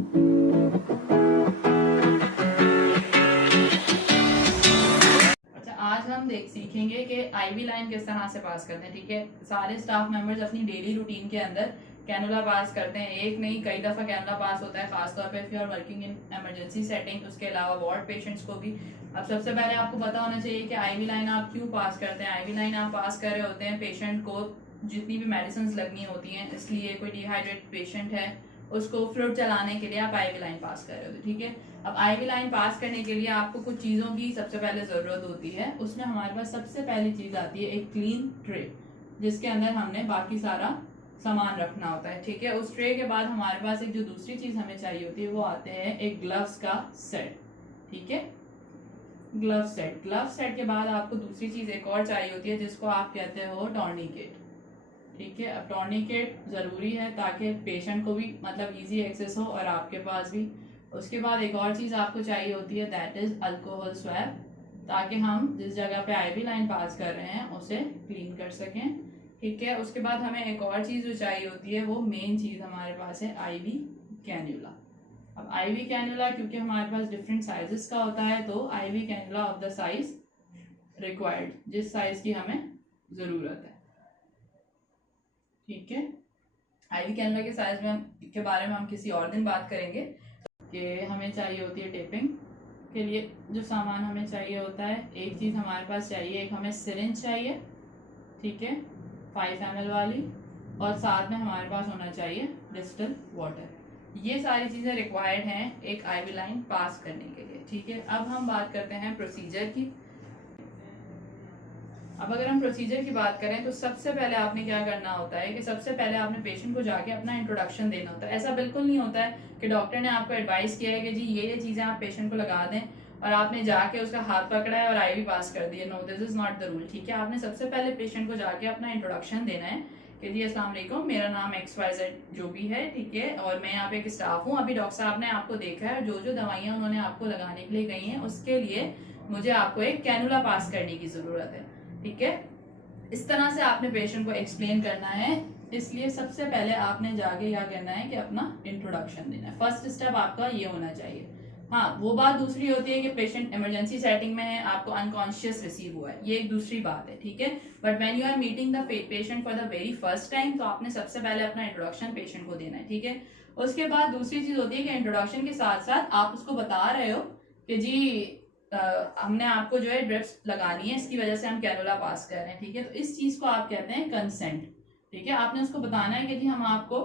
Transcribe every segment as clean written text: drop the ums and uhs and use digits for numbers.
अच्छा, आज हम सीखेंगे कि आईवी लाइन किस तरह से पास करते हैं। ठीक है, सारे स्टाफ मेंबर्स अपनी डेली रूटीन के अंदर कैनुला पास करते हैं। एक नहीं, कई दफ़ा कैनुला पास होता है, खासतौर पे if you are working in emergency setting, उसके अलावा वार्ड पेशेंट्स को भी। अब सबसे पहले आपको पता होना चाहिए कि आईवी लाइन आप क्यों पास करते हैं। आईवी लाइन आप पास कर रहे होते हैं पेशेंट को जितनी भी मेडिसिन लगनी होती हैं, इसलिए कोई डिहाइड्रेट पेशेंट है उसको फ्लूइड चलाने के लिए आप आईवी लाइन पास कर रहे हो। ठीक है, अब आईवी लाइन पास करने के लिए आपको कुछ चीज़ों की सबसे पहले ज़रूरत होती है। उसमें हमारे पास सबसे पहली चीज़ आती है एक क्लीन ट्रे, जिसके अंदर हमने बाकी सारा सामान रखना होता है। ठीक है, उस ट्रे के बाद हमारे पास एक जो दूसरी चीज़ हमें चाहिए होती है वो आते हैं एक ग्लव्स का सेट। ठीक है, ग्लव सेट। ग्लव सेट के बाद आपको दूसरी चीज़ एक और चाहिए होती है जिसको आप कहते हो टॉर्निकेट। ठीक है, अब टॉर्निकेट ज़रूरी है ताकि पेशेंट को भी मतलब इजी एक्सेस हो और आपके पास भी। उसके बाद एक और चीज़ आपको चाहिए होती है, दैट इज़ अल्कोहल स्वैब, ताकि हम जिस जगह पे आईवी लाइन पास कर रहे हैं उसे क्लीन कर सकें। ठीक है, उसके बाद हमें एक और चीज़ जो चाहिए होती है, वो मेन चीज़ हमारे पास है आईवी कैन्यूला। अब आईवी कैन्यूला क्योंकि हमारे पास डिफरेंट साइजेस का होता है, तो IV cannula of the size required, जिस साइज की हमें ज़रूरत है। ठीक है, आईवी कैनुला के साइज में के बारे में हम किसी और दिन बात करेंगे। कि हमें चाहिए होती है टेपिंग के लिए जो सामान हमें चाहिए होता है, एक चीज़ हमारे पास चाहिए, एक हमें सिरिंज चाहिए। ठीक है, 5 ml वाली, और साथ में हमारे पास होना चाहिए डिस्टिल वाटर। ये सारी चीज़ें रिक्वायर्ड हैं एक आईवी लाइन पास करने के लिए। ठीक है, अब हम बात करते हैं प्रोसीजर की। अब अगर हम प्रोसीजर की बात करें तो सबसे पहले आपने क्या करना होता है कि सबसे पहले आपने पेशेंट को जाके अपना इंट्रोडक्शन देना होता है। ऐसा बिल्कुल नहीं होता है कि डॉक्टर ने आपको एडवाइस किया है कि जी ये चीज़ें आप पेशेंट को लगा दें और आपने जाके उसका हाथ पकड़ा है और आईवी पास कर दिया। No, this is not the rule. ठीक है, आपने सबसे पहले पेशेंट को जाके अपना इंट्रोडक्शन देना है कि जी अस्सलाम वालेकुम, मेरा नाम XYZ जो भी है, ठीक है, और मैं यहाँ पे एक स्टाफ हूँ। अभी डॉक्टर साहब ने आपको देखा है, जो जो दवाइयाँ उन्होंने आपको लगाने के लिए कही हैं उसके लिए मुझे आपको एक कैनुला पास करने की ज़रूरत है। ठीक है, इस तरह से आपने पेशेंट को एक्सप्लेन करना है। इसलिए सबसे पहले आपने जाके क्या करना है कि अपना इंट्रोडक्शन देना है। फर्स्ट स्टेप आपका ये होना चाहिए। हाँ, वो बात दूसरी होती है कि पेशेंट इमरजेंसी सेटिंग में है, आपको अनकॉन्शियस रिसीव हुआ है, ये एक दूसरी बात है। ठीक है, but when you are meeting the patient for the very first time, तो आपने सबसे पहले अपना इंट्रोडक्शन पेशेंट को देना है। ठीक है, उसके बाद दूसरी चीज होती है कि इंट्रोडक्शन के साथ साथ आप उसको बता रहे हो कि जी हमने आपको जो है ड्रिप्स लगानी है, इसकी वजह से हम कैनुला पास कर रहे हैं। ठीक है, तो इस चीज को आप कहते हैं कंसेंट। ठीक है, आपने उसको बताना है कि जी हम आपको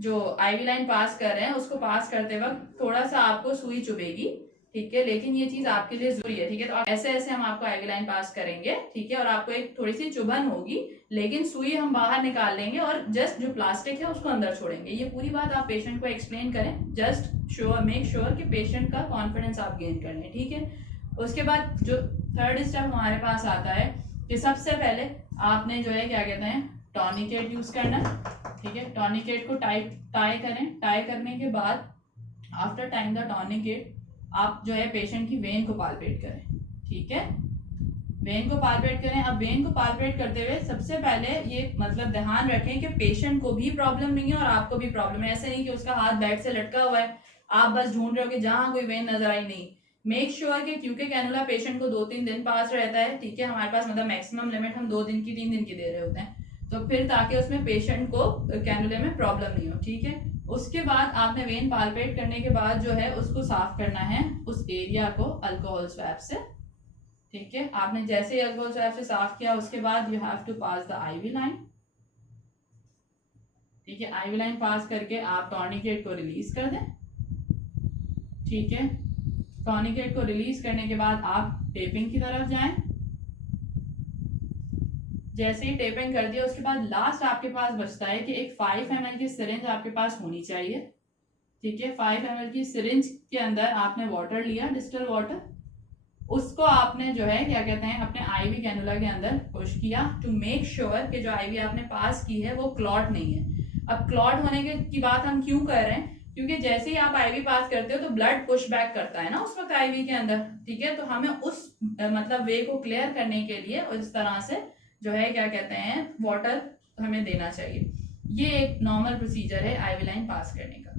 जो आईवी लाइन पास कर रहे हैं उसको पास करते वक्त थोड़ा सा आपको सुई चुभेगी। ठीक है, लेकिन ये चीज आपके लिए जरूरी है। ठीक है, तो ऐसे ऐसे हम आपको आईवी लाइन पास करेंगे। ठीक है, और आपको एक थोड़ी सी चुभन होगी, लेकिन सुई हम बाहर निकाल लेंगे और जस्ट जो प्लास्टिक है उसको अंदर छोड़ेंगे। ये पूरी बात आप पेशेंट को एक्सप्लेन करें, जस्ट मेक श्योर कि पेशेंट का कॉन्फिडेंस आप गेन कर लें। ठीक है, उसके बाद जो थर्ड स्टेप हमारे पास आता है कि सबसे पहले आपने जो है क्या कहते हैं टॉर्निकेट यूज करना। ठीक है, टॉर्निकेट को टाई करें। टाई करने के बाद आफ्टर टाइम द टॉर्निकेट आप जो है पेशेंट की वेन को पाल्पेट करें। ठीक है, वेन को पाल्पेट करें। अब वेन को पाल्पेट करते हुए सबसे पहले ये मतलब ध्यान रखें कि पेशेंट को भी प्रॉब्लम नहीं है और आपको भी प्रॉब्लम है। ऐसे नहीं कि उसका हाथ बेड से लटका हुआ है, आप बस ढूंढ रहे हो कि जहां कोई वेन नजर आई नहीं। मेक श्योर कि क्योंकि कैनुला पेशेंट को 2-3 दिन पास रहता है। ठीक है, हमारे पास मतलब मैक्सिमम लिमिट हम 2 दिन की 3 दिन की दे रहे होते हैं, तो फिर ताकि उसमें पेशेंट को कैनुले में प्रॉब्लम नहीं हो। ठीक है, उसके बाद आपने वेन पाल्पेट करने के बाद जो है उसको साफ करना है उस एरिया को अल्कोहल स्वैब से। ठीक है, आपने जैसे ही अल्कोहल स्वैब से साफ किया उसके बाद you have to pass the IV line. ठीक है, आईवी लाइन पास करके आप टॉर्निकेट को रिलीज कर दें। ठीक है, टॉर्निकेट को रिलीज करने के बाद आप टेपिंग की तरफ जाएं। जैसे ही टेपिंग कर दिया उसके बाद लास्ट आपके पास बचता है कि एक 5 ml की सिरिंज आपके पास होनी चाहिए। ठीक है, 5 ml की सिरिंज के अंदर आपने वाटर लिया, डिस्टिल वाटर, उसको आपने जो है क्या कहते हैं अपने आईवी कैनुला के अंदर पुश किया टू मेक श्योर कि जो आईवी आपने पास की है वो क्लॉट नहीं है। अब क्लॉट होने की बात हम क्यों कर रहे हैं, क्योंकि जैसे ही आप आईवी पास करते हो तो ब्लड पुश बैक करता है ना उस वक्त आईवी के अंदर। ठीक है, तो हमें उस मतलब वे को क्लियर करने के लिए उस तरह से जो है क्या कहते हैं वाटर हमें देना चाहिए। ये एक नॉर्मल प्रोसीजर है आईवी लाइन पास करने का।